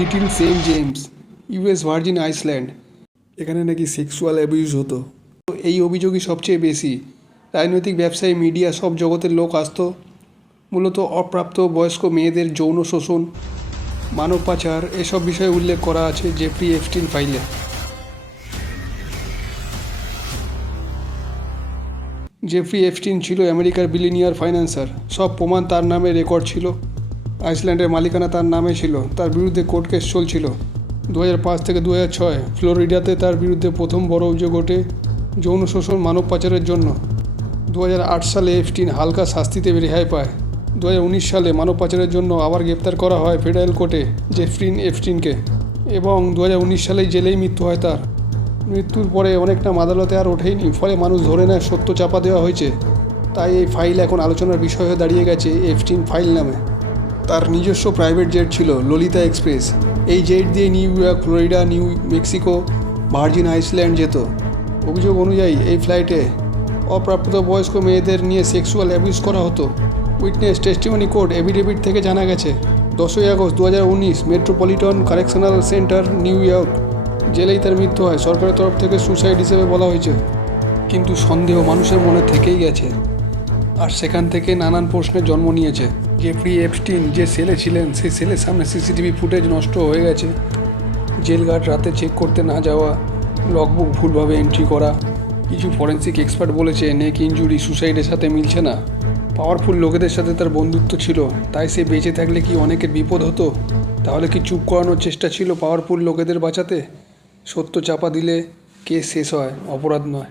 Little Saint James, US Virgin Island, এখানে নাকি sexual abuse হতো। তো এই অভিযোগই সবচেয়ে বেশি। রাজনৈতিক, ব্যবসায়ী, মিডিয়া, সব জগতের লোক আসতো। মূলত অপ্রাপ্ত বয়স্ক মেয়েদের যৌন শোষণ, মানব পাচার এসব বিষয়ে উল্লেখ করা আছে জেফ্রি এপস্টিন ফাইলে। জেফ্রি এপস্টিন ছিল আমেরিকার বিলিনিয়ার ফাইন্যান্সার। সব প্রমাণ তার নামে রেকর্ড ছিল। আইসল্যান্ডের মালিকানা তার নামে ছিল। তার বিরুদ্ধে কোর্ট কেস চলছিল। 2005 থেকে 2006 ফ্লোরিডাতে তার বিরুদ্ধে প্রথম বড় অভিযোগ ওঠে যৌন শোষণ, মানব পাচারের জন্য। 2008 সালে এপস্টিন হালকা শাস্তিতে রেহাই পায়। 2019 সালে মানব পাচারের জন্য আবার গ্রেপ্তার করা হয় ফেডারেল কোর্টে জেফ্রি এপস্টিনকে, এবং 2019 সালেই জেলেই মৃত্যু হয় তার। মৃত্যুর পরে অনেকটা আদালতে আর ওঠেইনি, ফলে মানুষ ধরে নেয় সত্য চাপা দেওয়া হয়েছে। তাই এই ফাইল এখন আলোচনার বিষয় হয়ে দাঁড়িয়ে গেছে এপস্টিন ফাইল নামে। তার নিজস্ব প্রাইভেট জেট ছিল, ললিতা এক্সপ্রেস। এই জেট দিয়ে new York, Florida, new Mexico, virgin island যেত। অভিযোগ অনুযায়ী এই ফ্লাইটে অপ্রাপ্ত বয়স্ক মেয়েদের নিয়ে সেক্সুয়াল অ্যাবিউজ করা হতো। উইটনেস টেস্টিমনি কোর্ট এফিডেভিট থেকে জানা গেছে 10ই August 2019 Metropolitan Correctional Center, New York জেলেই তার মৃত্যু হয়। সরকারের তরফ থেকে সুসাইড হিসেবে বলা হয়েছে, কিন্তু সন্দেহ মানুষের মনে থেকেই গেছে, আর সেখান থেকে নানান প্রশ্নের জন্ম নিয়েছে। জেফ্রি এপস্টিন যে সেলে ছিলেন, সেই সেলের সামনে সিসিটিভি ফুটেজ নষ্ট হয়ে গেছে। জেল গার্ড রাতে চেক করতে না যাওয়া, লগবুক ভুলভাবে এন্ট্রি করা। কিছু ফরেন্সিক এক্সপার্ট বলেছে নেক ইনজুরি সুসাইডের সাথে মিলছে না। পাওয়ারফুল লোকেদের সাথে তার বন্ধুত্ব ছিল, তাই সে বেঁচে থাকলে কি অনেকের বিপদ হতো? তাহলে কি চুপ করানোর চেষ্টা ছিল পাওয়ারফুল লোকেদের বাঁচাতে? সত্য চাপা দিলে কেস শেষ হয়, অপরাধ নয়।